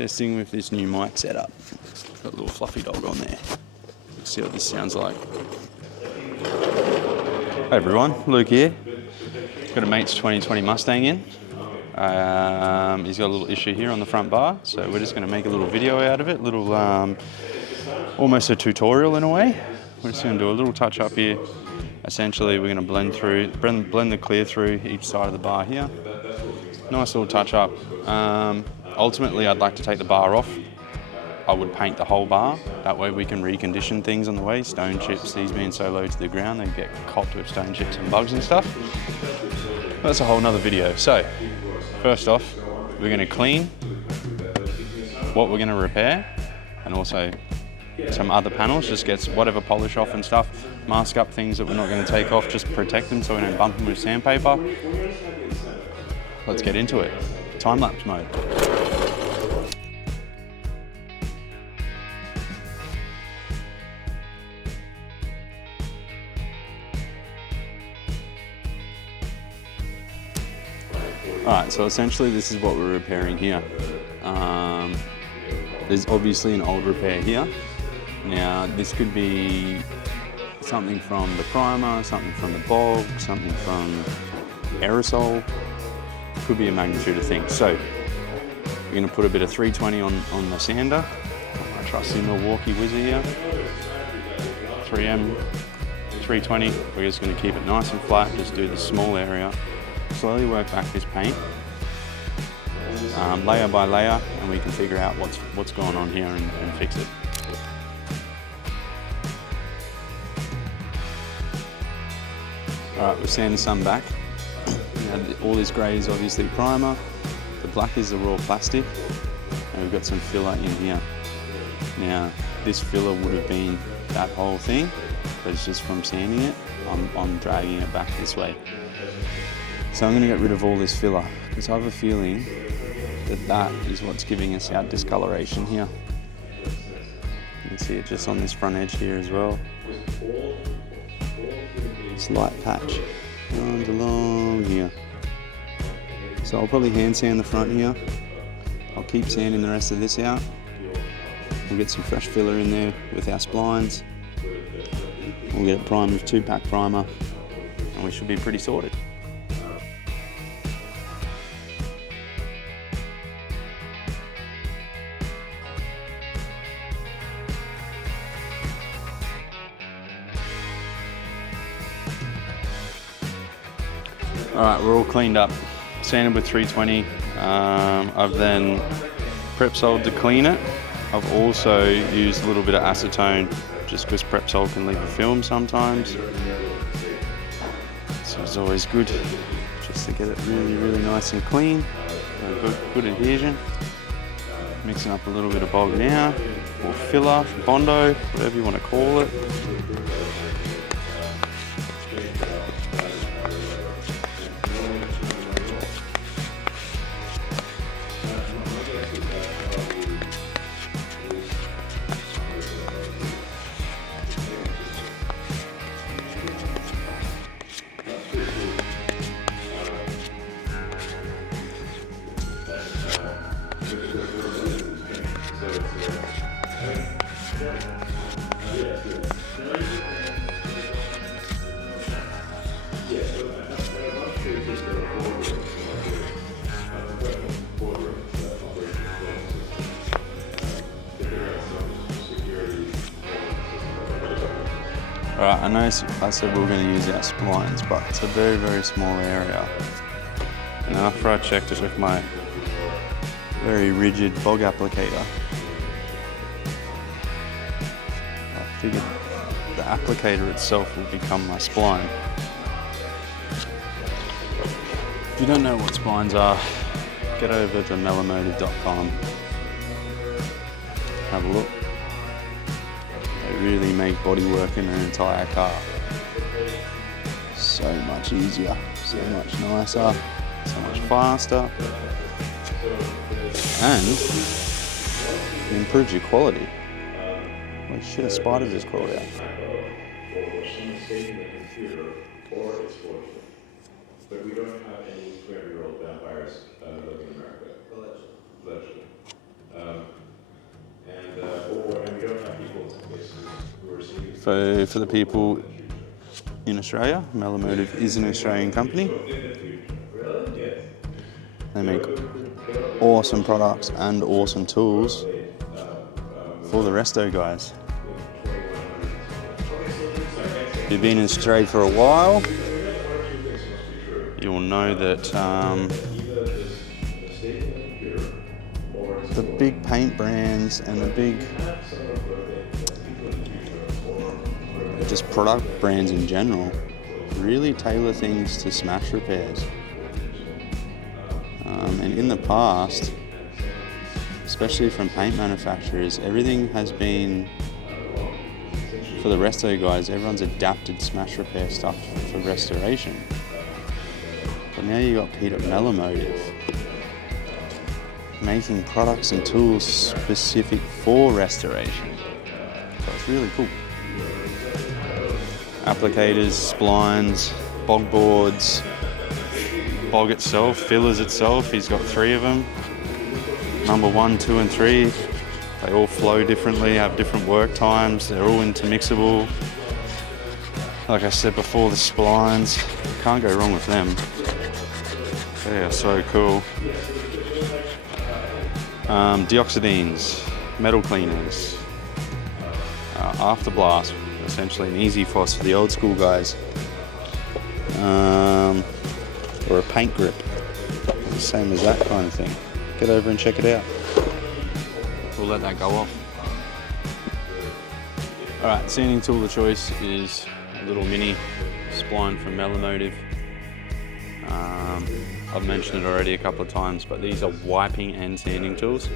Testing with this new mic setup. Got a little fluffy dog on there. Let's see what this sounds like. Hey everyone, Luke here. Got a mate's 2020 Mustang in. He's got a little issue here on the front bar, so we're just going to make a little video out of it. Little, almost a tutorial in a way. We're just going to do a little touch up here. Essentially, we're going to blend the clear through each side of the bar here. Nice little touch up. Ultimately, I'd like to take the bar off. I would paint the whole bar. That way we can recondition things on the way. Stone chips, these being so low to the ground, they get copped with stone chips and bugs and stuff. That's a whole nother video. So, first off, we're going to clean what we're going to repair, and also some other panels, just get whatever polish off and stuff, mask up things that we're not going to take off, just protect them so we don't bump them with sandpaper. Let's get into it. Time-lapse mode. Alright, so essentially this is what we're repairing here. There's obviously an old repair here. Now this could be something from the primer, something from the bog, something from aerosol. Could be a magnitude of things. So we're going to put a bit of 320 on the sander. I trust the Milwaukee Whizzer here. 3M 320. We're just going to keep it nice and flat, just do the small area. Slowly work back this paint, layer by layer, and we can figure out what's going on here and fix it. Alright, we're sanding some back. Now, all this grey is obviously primer, the black is the raw plastic, and we've got some filler in here. Now, this filler would have been that whole thing, but it's just from sanding it, I'm dragging it back this way. So I'm going to get rid of all this filler, because I have a feeling that is what's giving us our discoloration here. You can see it just on this front edge here as well. This light patch runs along here. So I'll probably hand sand the front here. I'll keep sanding the rest of this out. We'll get some fresh filler in there with our splines. We'll get it primed with 2-pack primer, and we should be pretty sorted. Alright, we're all cleaned up, sanded with 320. I've then Prep-Soled to clean it. I've also used a little bit of acetone, just because Prep-Sol can leave a film sometimes. So it's always good just to get it really, really nice and clean. Good adhesion. Mixing up a little bit of bog now, or filler, Bondo, whatever you want to call it. Alright, I know I said we were going to use our splines, but it's a very, very small area. And after I checked it with my very rigid bog applicator, I figured the applicator itself will become my spline. If you don't know what splines are, get over to melamotive.com. Have a look. They really make bodywork in an entire car so much easier, so much nicer, so much faster, and it improves your quality. Holy shit, a spider just crawled out. But we don't have any 20-year-old vampires living in America. Allegedly. For the people in Australia, Melamotive is an Australian company. They make awesome products and awesome tools for the resto guys. If you've been in Australia for a while, you'll know that the big paint brands and the big just product brands in general really tailor things to smash repairs. And in the past, especially from paint manufacturers, everything has been, for the resto guys, everyone's adapted smash repair stuff for restoration. But now you got Pete at Melamotive making products and tools specific for restoration. So it's really cool. Applicators, splines, bog boards, bog itself, fillers itself. He's got 3 of them. Number 1, 2, and 3. They all flow differently, have different work times. They're all intermixable. Like I said before, the splines, can't go wrong with them. They are so cool. Deoxidines, metal cleaners, afterblast, essentially an easy foss for the old school guys, or a paint grip, the same as that kind of thing. Get over and check it out. We'll let that go off. Alright, sanding tool of choice is a little mini spline from Melamotive. I've mentioned it already a couple of times, but these are wiping and sanding tools.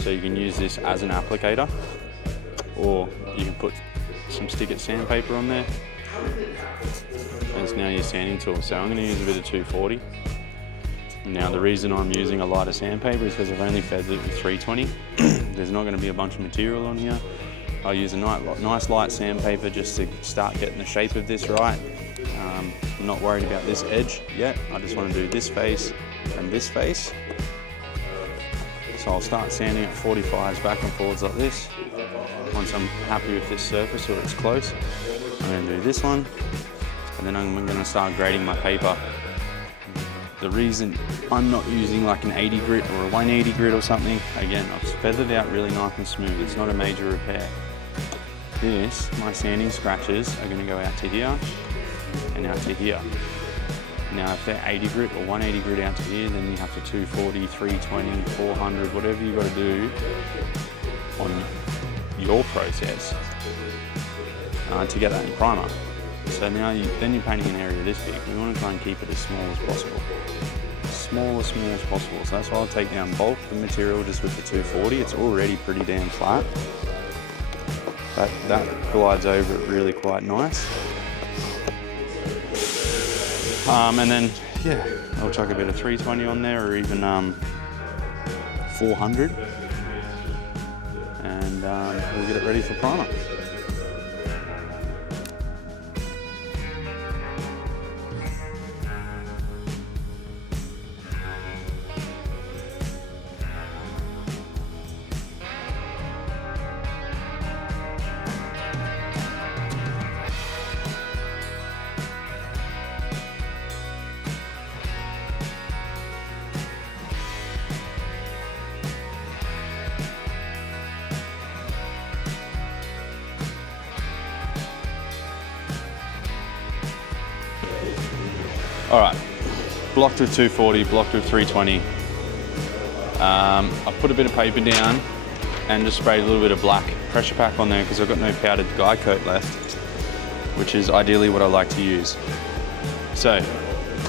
So you can use this as an applicator, or you can put some stick-it sandpaper on there. And it's now your sanding tool. So I'm going to use a bit of 240. Now the reason I'm using a lighter sandpaper is because I've only feathered it with 320. There's not going to be a bunch of material on here. I'll use a nice light sandpaper just to start getting the shape of this right. I'm not worried about this edge yet. I just want to do this face and this face. So I'll start sanding at 45s back and forwards like this. Once I'm happy with this surface or it's close, I'm going to do this one, and then I'm going to start grading my paper. The reason I'm not using like an 80 grit or a 180 grit or something, again, I've feathered out really nice and smooth. It's not a major repair. This, my sanding scratches are going to go out to here and out to here. Now if they're 80 grit or 180 grit out to here, then you have to 240, 320, 400, whatever you got to do on your process to get that in primer. So now then you're painting an area this big. We want to try and keep it as small as possible. Small as possible. So that's why I'll take down bulk the material just with the 240. It's already pretty damn flat. That glides over it really quite nice. And then, yeah, I'll chuck a bit of 320 on there, or even 400. And we'll get it ready for primer. All right, blocked with 240, blocked with 320. I put a bit of paper down and just sprayed a little bit of black pressure pack on there because I've got no powdered guy coat left, which is ideally what I like to use. So,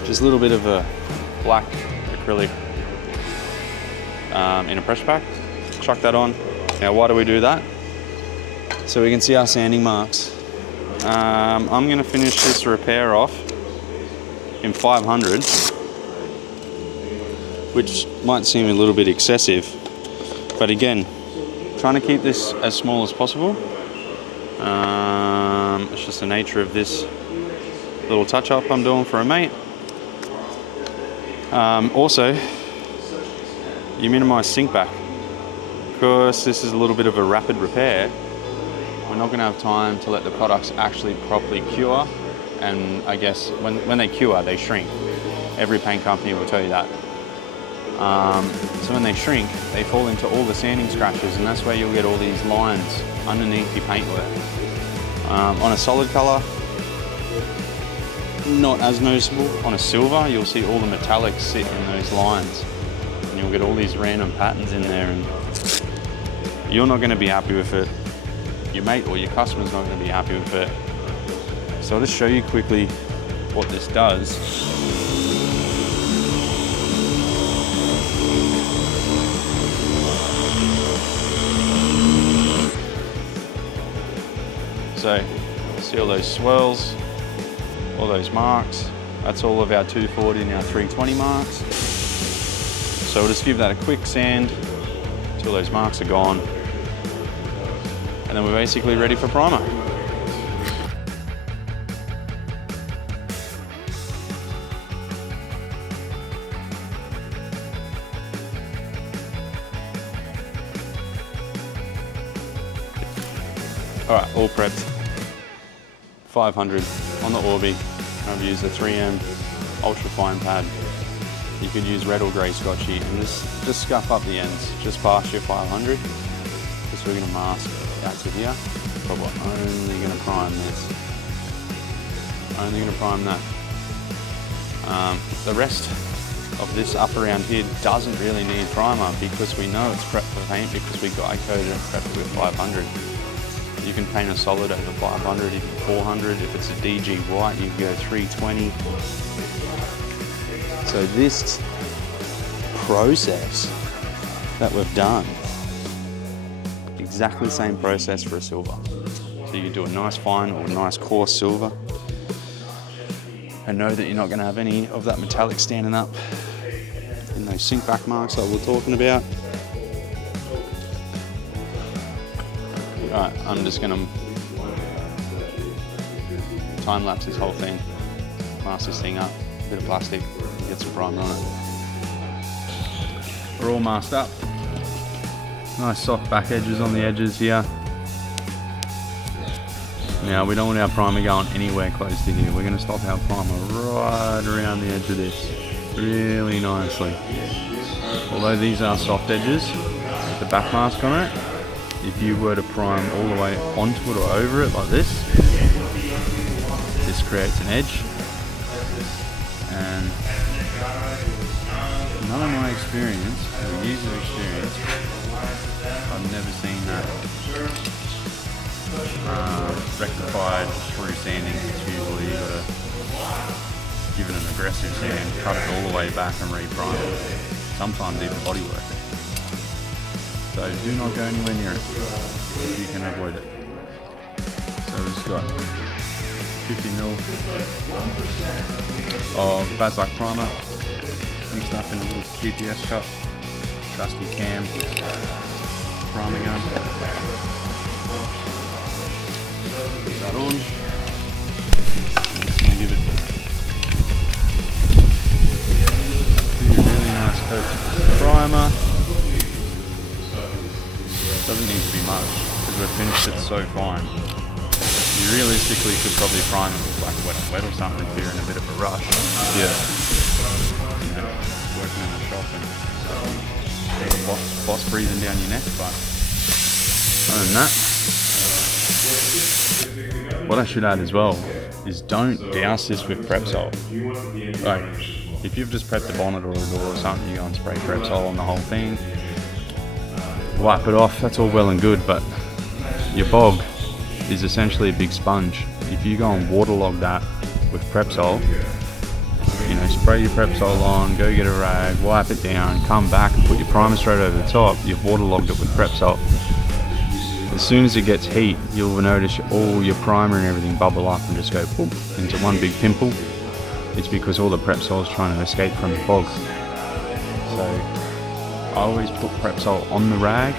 just a little bit of a black acrylic in a pressure pack, chuck that on. Now why do we do that? So we can see our sanding marks. I'm gonna finish this repair off in 500, which might seem a little bit excessive, but again, trying to keep this as small as possible. It's just the nature of this little touch-up I'm doing for a mate. Also, you minimize sink back, because this is a little bit of a rapid repair, we're not going to have time to let the products actually properly cure, and I guess when they cure, they shrink. Every paint company will tell you that. So when they shrink, they fall into all the sanding scratches, and that's where you'll get all these lines underneath your paintwork. On a solid colour, not as noticeable. On a silver, you'll see all the metallics sit in those lines, and you'll get all these random patterns in there, and you're not going to be happy with it. Your mate or your customer's not going to be happy with it. So I'll just show you quickly what this does. So, see all those swirls, all those marks. That's all of our 240 and our 320 marks. So we'll just give that a quick sand until those marks are gone. And then we're basically ready for primer. Alright, all prepped. 500 on the Orbi. I've used the 3M ultra fine pad. You could use red or grey Scotchy and just scuff up the ends, just past your 500. Because we're going to mask out to here, but we're only going to prime this. Only going to prime that. The rest of this up around here doesn't really need primer because we know it's prepped for paint because we guy coded it prepped with 500. You can paint a solid over 500, even 400. If it's a DG white, you can go 320. So this process that we've done, exactly the same process for a silver. So you can do a nice fine or a nice coarse silver and know that you're not going to have any of that metallic standing up in those sink back marks that we're talking about. Alright, I'm just going to time lapse this whole thing, mask this thing up, a bit of plastic, get some primer on it. We're all masked up. Nice soft back edges on the edges here. Now we don't want our primer going anywhere close to here. We're going to stop our primer right around the edge of this, really nicely. Although these are soft edges with the back mask on it, if you were to prime all the way onto it or over it like this creates an edge. And none of my experience, or years of experience, I've never seen that rectified through sanding. It's usually you've got to give it an aggressive sand, cut it all the way back and re-prime it. Sometimes even bodywork it. So do not go anywhere near it if you can avoid it. So we've just got 50ml of Bazlak primer mixed up in a little GPS cup. Trusty cam primer gun. Put that on. I'm just going to give it a really nice coat of primer. Doesn't need to be much because we've finished it so fine. You realistically could probably prime it with like wet on wet or something if you're in a bit of a rush. Yeah. You know, working in a shop and boss breathing down your neck, but other than that, what I should add as well is don't douse this with Prepsol. Like, if you've just prepped a bonnet or a door or something, you go and spray Prepsol on the whole thing, wipe it off, that's all well and good, but your bog is essentially a big sponge. If you go and waterlog that with Prepsol, you know, spray your Prepsol on, go get a rag, wipe it down, come back and put your primer straight over the top, you've waterlogged it with Prepsol. As soon as it gets heat, you'll notice all your primer and everything bubble up and just go boom into one big pimple. It's because all the Prepsol is trying to escape from the bog. So I always put Prepsol on the rag,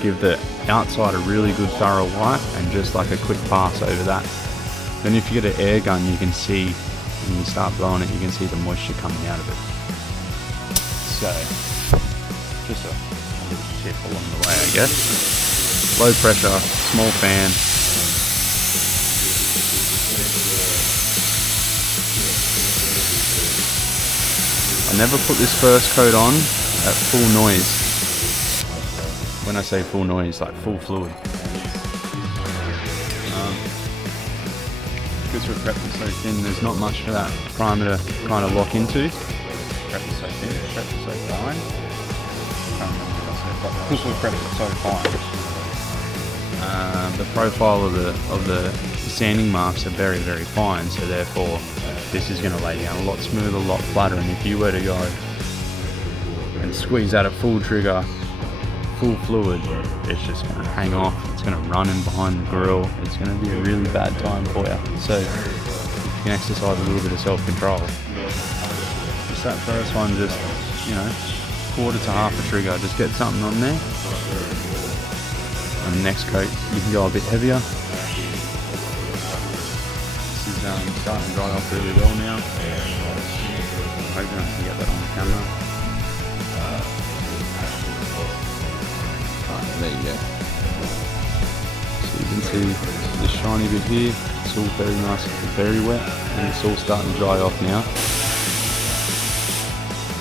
give the outside a really good thorough wipe and just like a quick pass over that. Then if you get an air gun, you can see, when you start blowing it, you can see the moisture coming out of it. So, just a tip along the way, I guess. Low pressure, small fan. I never put this first coat on at full noise. When I say full noise, like full fluid. Because we're prepped so thin, there's not much for that primer to kind of lock into. Prepped so thin, prepped so fine. I can't remember what I said, but because we're prepped so fine, the profile of the sanding marks are very, very fine, so therefore this is going to lay down a lot smoother, a lot flatter, and if you were to go and squeeze out a full trigger, full fluid, it's just going to hang off, it's going to run in behind the grill, it's going to be a really bad time for you. So you can exercise a little bit of self-control. Just that first one, just, you know, quarter to half a trigger, just get something on there. And the next coat, you can go a bit heavier. This is starting to dry off really well now. I'm hoping I can get that on the camera. There you go. So you can see this shiny bit here, it's all very nice, very wet, and it's all starting to dry off now.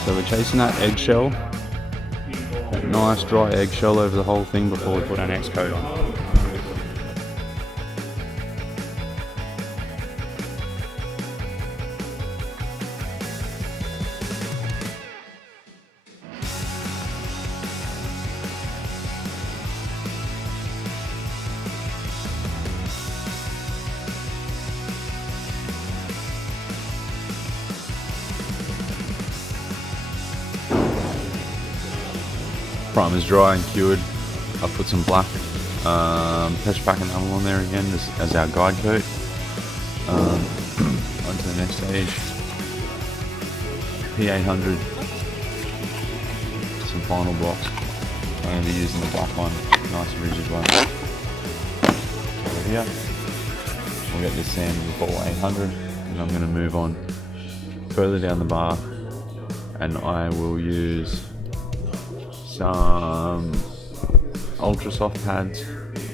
So we're chasing that eggshell, that nice dry eggshell over the whole thing before we put our next coat on. Primer's dry and cured. I've put some black pressure pack enamel on there again as our guide coat. On to the next stage. P800. Some final blocks. I'm going to be using the black one, nice rigid one. Over here. We'll get this sand with ball 800, and I'm going to move on further down the bar, and I will use some ultra soft pads,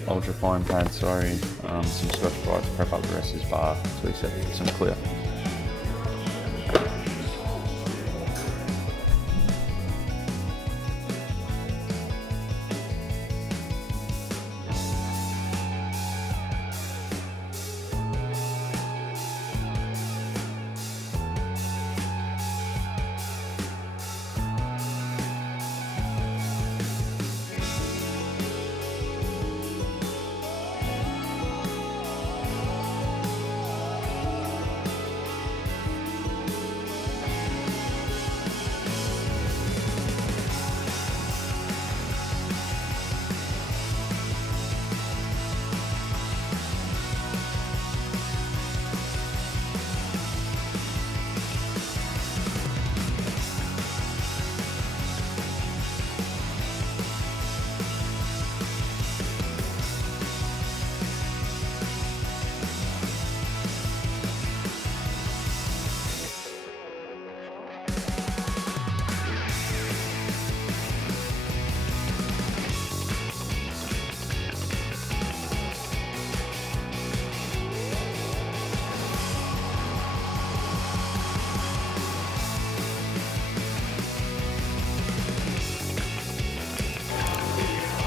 ultra fine pads, sorry, some Scotchbrite to prep up the rest of this bar so we set some clear.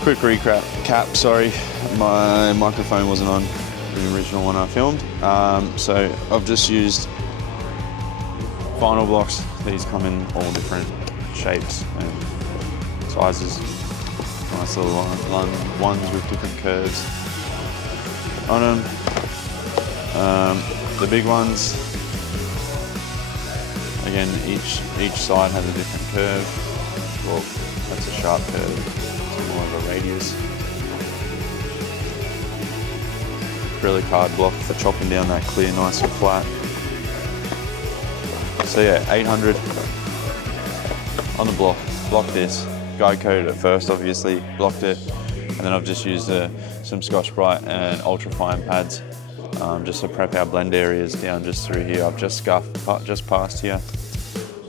Quick recap, sorry, my microphone wasn't on the original one I filmed. So I've just used final blocks. These come in all different shapes and sizes. Nice little ones with different curves on them. The big ones, again, each side has a different curve. Well, that's a sharp curve. More of a radius. Acrylic hard block for chopping down that clear nice and flat. So yeah, 800 on the block. Blocked this. Guide coated it first, obviously. Blocked it. And then I've just used some Scotchbrite and ultra fine pads just to prep our blend areas down just through here. I've just scuffed just past here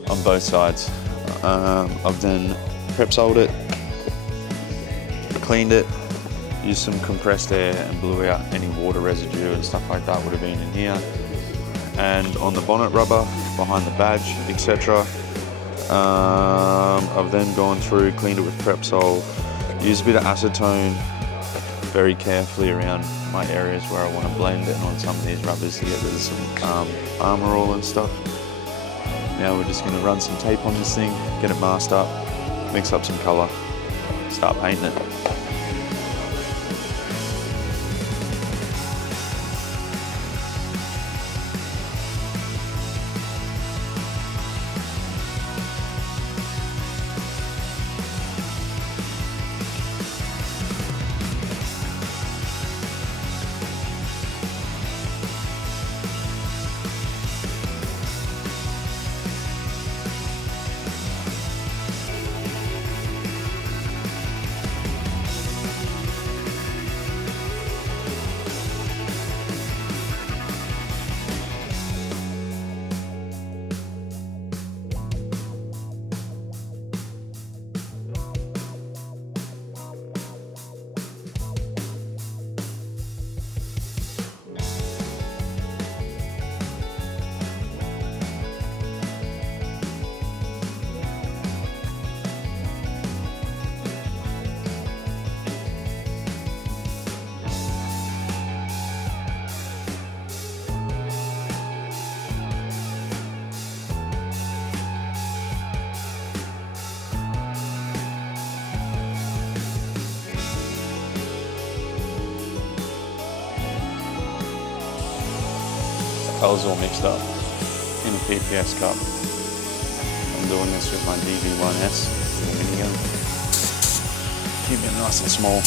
on both sides. I've then prep soled it cleaned it, used some compressed air and blew out any water residue and stuff like that would have been in here. And on the bonnet rubber, behind the badge, etc. I've then gone through, cleaned it with Prepsol, used a bit of acetone very carefully around my areas where I want to blend, and on some of these rubbers to get rid of some armor oil and stuff. Now we're just going to run some tape on this thing, get it masked up, mix up some colour, start painting it. Colours all mixed up in a PPS cup. I'm doing this with my DV1S, little minigun. Keep it nice and small.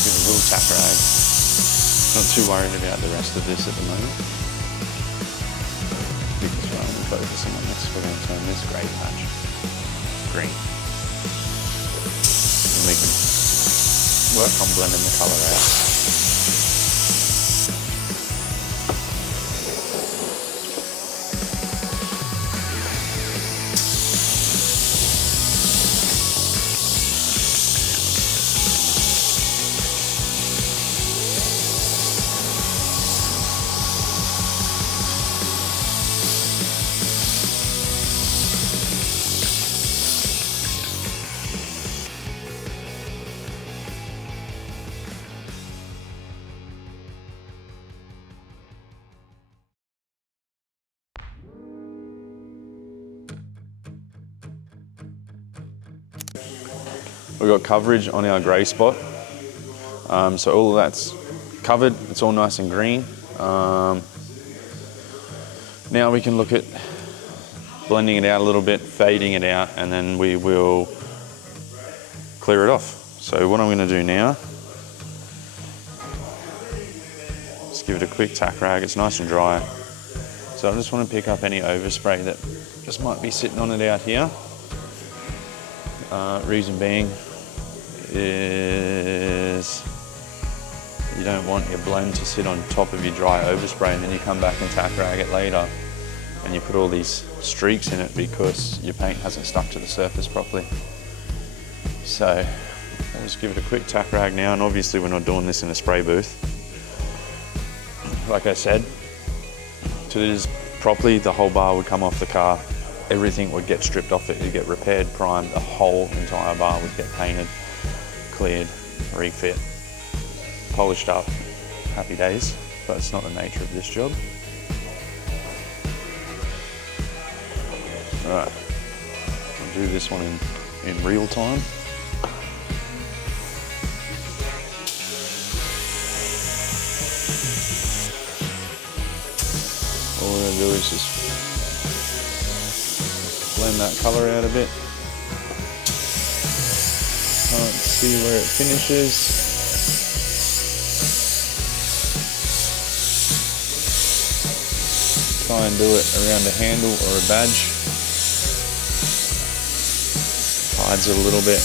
Give it a little tap rag. Not too worried about the rest of this at the moment. Because we're only focusing on this, we're going to turn this grey patch green. And we can work on blending the colour out. We've got coverage on our grey spot, so all of that's covered, it's all nice and green. Now we can look at blending it out a little bit, fading it out, and then we will clear it off. So what I'm going to do now, just give it a quick tack rag, it's nice and dry. So I just want to pick up any overspray that just might be sitting on it out here. Reason being is you don't want your blend to sit on top of your dry overspray and then you come back and tack rag it later and you put all these streaks in it because your paint hasn't stuck to the surface properly. So I'll just give it a quick tack rag now, and obviously we're not doing this in a spray booth. Like I said, to do this properly, the whole bar would come off the car. Everything would get stripped off it, it'd get repaired, primed, the whole entire bar would get painted, cleared, refit, polished up, happy days, but it's not the nature of this job. All right, I'll do this one in real time. All we're gonna do is just blend that colour out a bit. Can't see where it finishes. Try and do it around a handle or a badge. Hides it a little bit.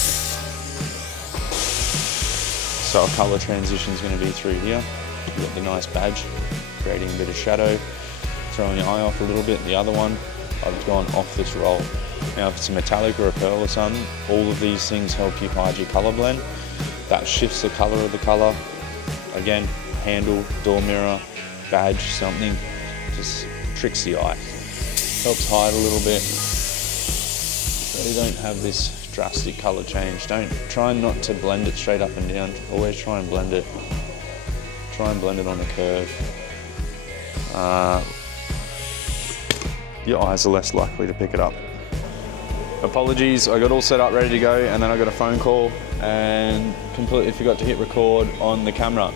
So our colour transition is going to be through here. You've got the nice badge, creating a bit of shadow, throwing your eye off a little bit. The other one, I've gone off this roll. Now if it's a metallic or a pearl or something, all of these things help you hide your colour blend. That shifts the colour of the colour. Again, handle, door mirror, badge, something, just tricks the eye. Helps hide a little bit, so you don't have this drastic colour change. Try not to blend it straight up and down. Always try and blend it. Try and blend it on a curve. Your eyes are less likely to pick it up. Apologies, I got all set up, ready to go, and then I got a phone call and completely forgot to hit record on the camera.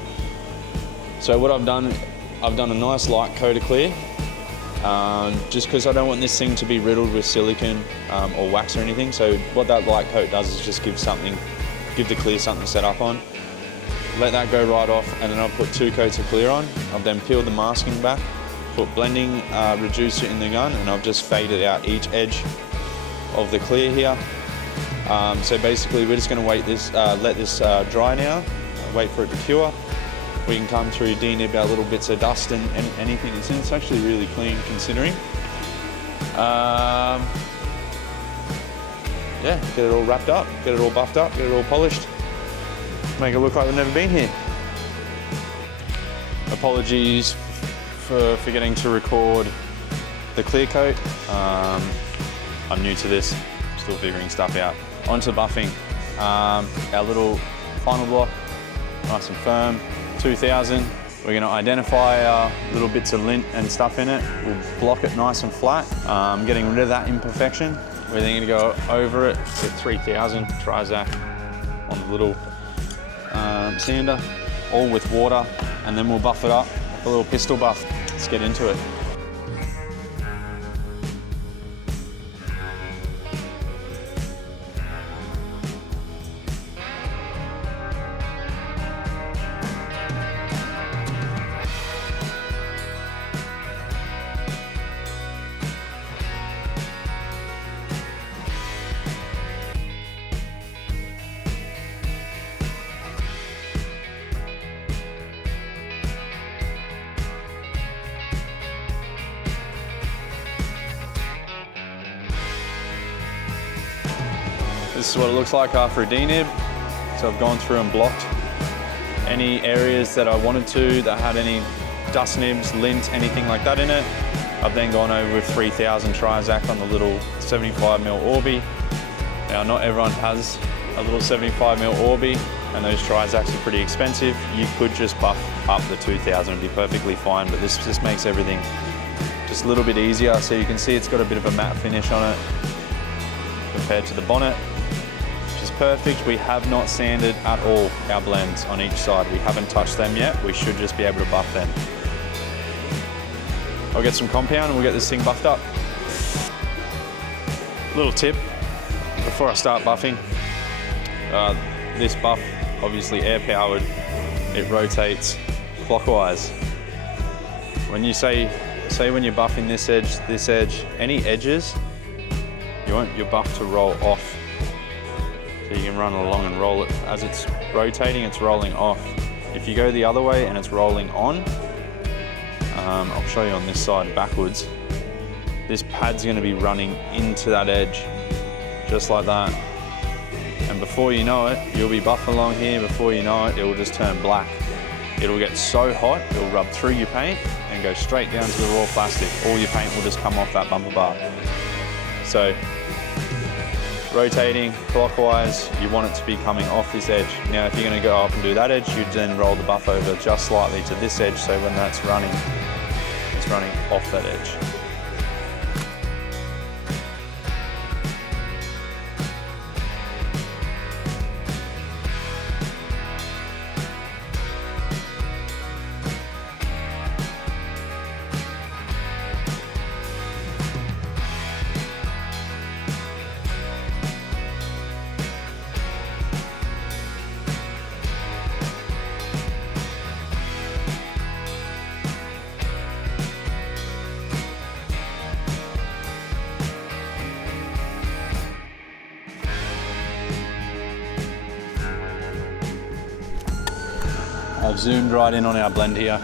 So what I've done a nice light coat of clear, just because I don't want this thing to be riddled with silicone or wax or anything. So what that light coat does is just give the clear something to set up on. Let that go right off, and then I'll put 2 coats of clear on. I've then peeled the masking back, put blending reducer in the gun, and I've just faded out each edge of the clear here. So basically we're just going to let this dry now, wait for it to cure. We can come through, denib our little bits of dust and anything that's in. It's actually really clean considering. Yeah, get it all wrapped up, get it all buffed up, get it all polished. Make it look like we've never been here. Apologies for forgetting to record the clear coat. I'm new to this, still figuring stuff out. On to buffing. Our little final block, nice and firm, 2000. We're going to identify our little bits of lint and stuff in it. We'll block it nice and flat, getting rid of that imperfection. We're then going to go over it with 3000 Trizac on the little sander, all with water, and then we'll buff it up, a little pistol buff. Let's get into it. This is what it looks like after a denib. So I've gone through and blocked any areas that I wanted to that had any dust nibs, lint, anything like that in it. I've then gone over with 3000 Trizac on the little 75mm Orbi. Now not everyone has a little 75mm Orbi, and those Trizacs are pretty expensive. You could just buff up the 2000 and be perfectly fine, but this just makes everything just a little bit easier. So you can see it's got a bit of a matte finish on it compared to the bonnet, which is perfect. We have not sanded at all our blends on each side. We haven't touched them yet. We should just be able to buff them. I'll get some compound and we'll get this thing buffed up. Little tip before I start buffing. This buff, obviously air powered, it rotates clockwise. When you say when you're buffing this edge, any edges, you want your buff to roll off. So you can run along and roll it. As it's rotating, it's rolling off. If you go the other way and it's rolling on, I'll show you on this side backwards, this pad's gonna be running into that edge, just like that. And before you know it, you'll be buffing along here. Before you know it, it will just turn black. It'll get so hot, it'll rub through your paint and go straight down to the raw plastic. All your paint will just come off that bumper bar. So, rotating clockwise, you want it to be coming off this edge. Now, if you're gonna go up and do that edge, you then roll the buff over just slightly to this edge, so when that's running, it's running off that edge. I've zoomed right in on our blend here.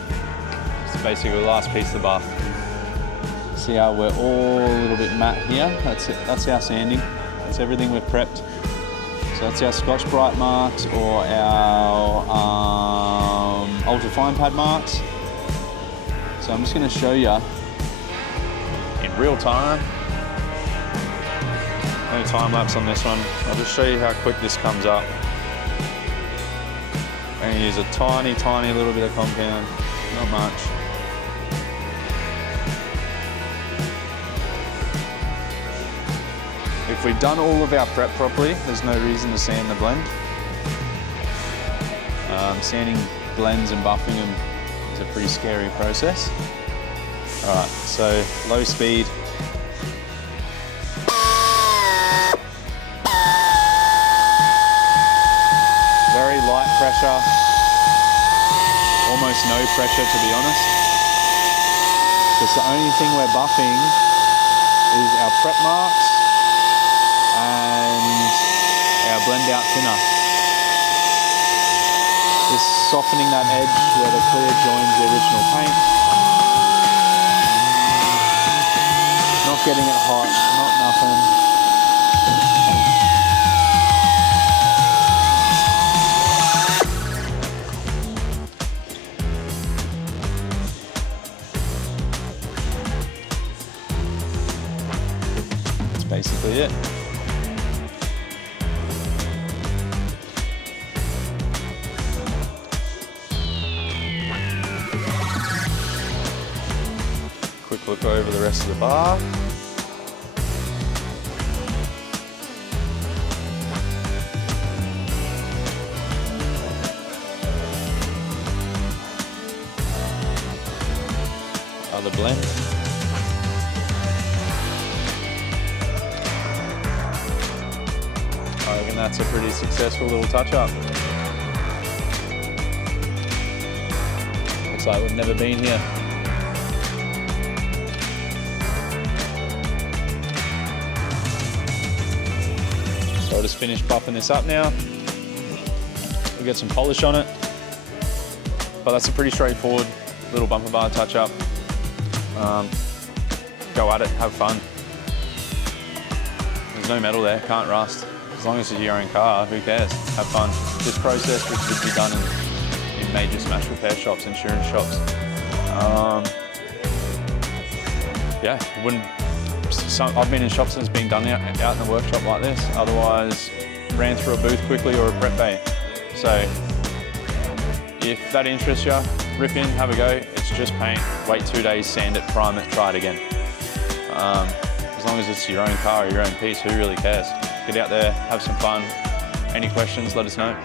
It's basically the last piece of the buff. See how we're all a little bit matte here? That's it. That's our sanding. That's everything we've prepped. So that's our Scotchbrite marks or our ultra fine pad marks. So I'm just going to show you in real time. No time lapse on this one. I'll just show you how quick this comes up. I'm going to use a tiny, tiny little bit of compound, not much. If we've done all of our prep properly, there's no reason to sand the blend. Sanding blends and buffing them is a pretty scary process. All right, so low speed. Very light pressure, almost no pressure to be honest. Because the only thing we're buffing is our prep marks and our blend out thinner. Just softening that edge where the clear joins the original paint. Not getting it hot, not nothing. That's basically it. Quick look over the rest of the bar. Other blend. I reckon that's a pretty successful little touch-up. Looks like we've never been here. So I'll just finish buffing this up now. We'll get some polish on it. But that's a pretty straightforward little bumper bar touch-up. Go at it, have fun. There's no metal there, can't rust. As long as it's your own car, who cares? Have fun. This process would be done in major smash repair shops, insurance shops. Yeah, I've been in shops that's been done out in the workshop like this. Otherwise, ran through a booth quickly or a prep bay. So, if that interests you, rip in, have a go. It's just paint. Wait 2 days, sand it, prime it, try it again. As long as it's your own car or your own piece, who really cares? Get out there, have some fun. Any questions, let us know.